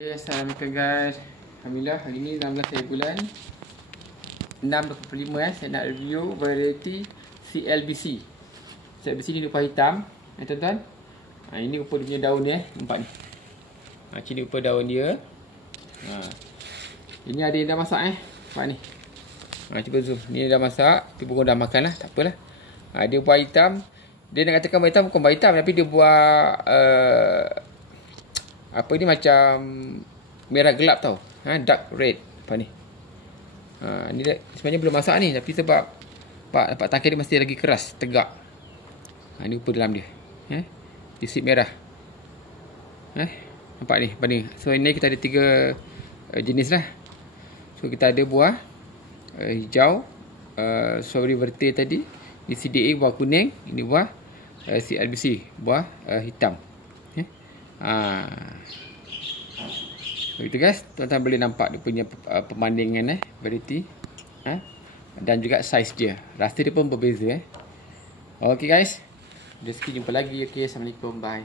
Okay, Assalamualaikum guys. Alhamdulillah hari ni 16 hari bulan 6.25 saya nak review variety CLBC. CLBC ni rupa hitam, tuan-tuan. Ini rupa dia punya daun dia, nampak ni. Ini rupa daun dia. Ini ada yang dah masak nampak ni. Cuba zoom. Ni dah masak, tapi pun dah makan lah, tak apalah. Dia buah hitam. Dia nak katakan buah hitam bukan buah hitam, tapi dia buah apa ni macam merah gelap tau. Dark red apa ni. Ni dah, sebenarnya belum masak ni, tapi sebab nampak tangkai dia masih lagi keras, tegak. Ni rupa dalam dia. Dia sip merah. Nampak ni, banding. So ini kita ada 3 jenis lah. So kita ada buah hijau, strawberry verte tadi. Ini CDA buah kuning, ini buah CLBC buah hitam. Begitu guys, tuan-tuan boleh nampak dia punya pemandangan variety dan juga saiz dia. Rasa dia pun berbeza. Okey guys, jumpa lagi. Okey, assalamualaikum, bye.